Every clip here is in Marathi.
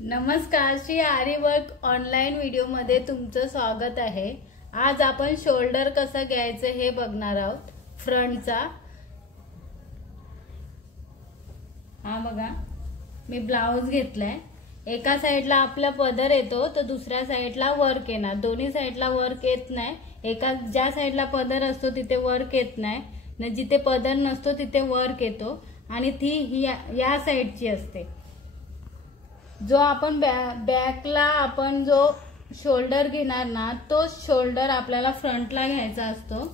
नमस्कार, श्री आरी वर्क ऑनलाइन व्हिडिओ मध्ये तुमचं स्वागत आहे। आज आपण शोल्डर कसा घ्यायचं हे बघणार आहोत। फ्रंटचा हा बघा, मी ब्लाउज घेतलाय। एका साइडला आपला पदर येतो तर दुसऱ्या साइडला वर्क येणार। दोन्ही साइडला वर्क येत नाही। एका ज्या साइडला पदर असतो तिथे वर्क येत नाही, न जिथे पदर नसतो तिथे वर्क येतो आणि ती या साइडची असते। जो आपण बॅकला आपण जो शोल्डर घेणार ना, तो शोल्डर आपल्याला फ्रंटला घ्यायचा असतो।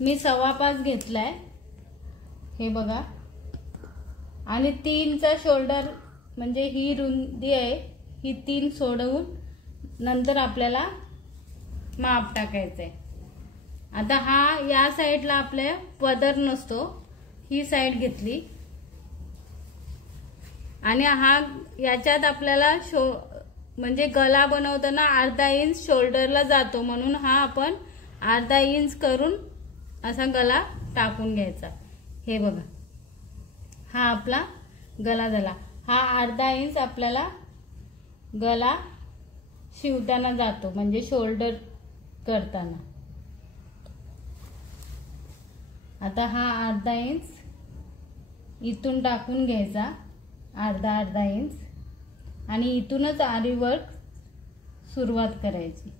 मी 5.25 घेतलाय, हे बघा। आणि 3चा शोल्डर म्हणजे ही रुंदी आहे, ही 3 सोडवून नंतर आपल्याला माप टाकायचंय। आता हा या साइडला आपल्या पदर नसतो, ही साइड घेतली आणि हा याच्यात आपल्याला म्हणजे गला बनवताना अर्धा इंच शोल्डरला जातो, म्हणून हा आपण अर्धा इंच करून असा गला टाकून घ्यायचा। हे बघा, हा आपला गला झाला। हा अर्धा इंच आपल्याला गला शिवताना जातो, म्हणजे शोल्डर करताना। आता हा अर्धा इंच इथून टाकून घ्यायचा, अर्धा इंच, आणि इथूनच आरी वर्क सुरुवात करायची।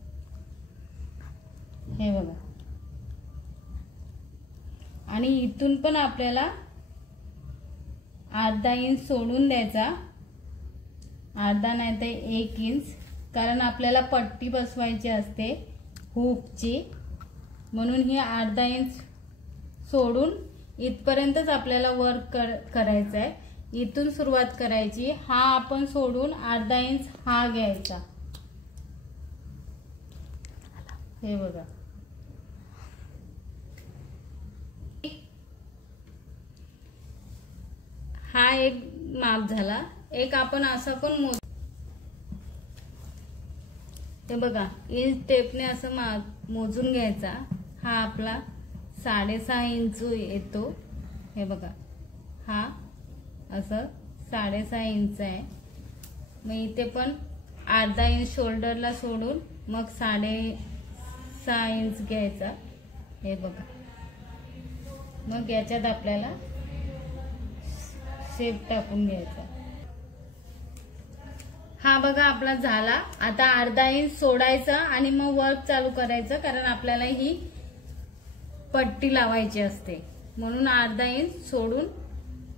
हे बघा, आणि इथून पण आपल्याला अर्धा इंच सोडून द्यायचा, अर्धा नाही तर 1 इंच, कारण आपल्याला पट्टी बसवायची असते हुकची, म्हणून ही अर्धा इंच सोडून इथपर्यंतच आपल्याला वर्क करायचं आहे। इथून सुरुवात करायची। हा आपण सोडून अर्धा इंच हा घ्यायचा। हे बघा, हा एक माप झाला। एक आपण असं पण हे बघा, इंच टेपने असं मोजून घ्यायचा। हा आपला 6.5 इंच येतो। हे बघा, हा असं 6.5 इंच आहे। मग इथे पण अर्धा इंच शोल्डरला सोडून मग 6.5 इंच घ्यायचा। हे बघा, मग याच्यात आपल्याला शेप टाकून घ्यायचा। हा बघा, आपला झाला। आता अर्धा इंच सोडायचा आणि मग वर्क चालू करायचं, कारण आपल्याला ही पट्टी लावायची असते, म्हणून अर्धा इंच सोडून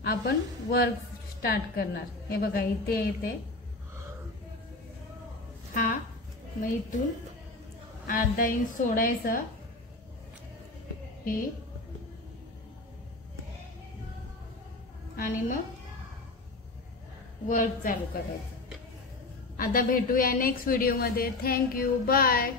आपण वर्क स्टार्ट करणार। हे बघा, इथे येते हा, मग इथून अर्धा इंच सोडायचं, हे, आणि मग वर्क चालू करायचं। आता भेटूया नेक्स्ट व्हिडिओ मध्ये। Thank you, bye.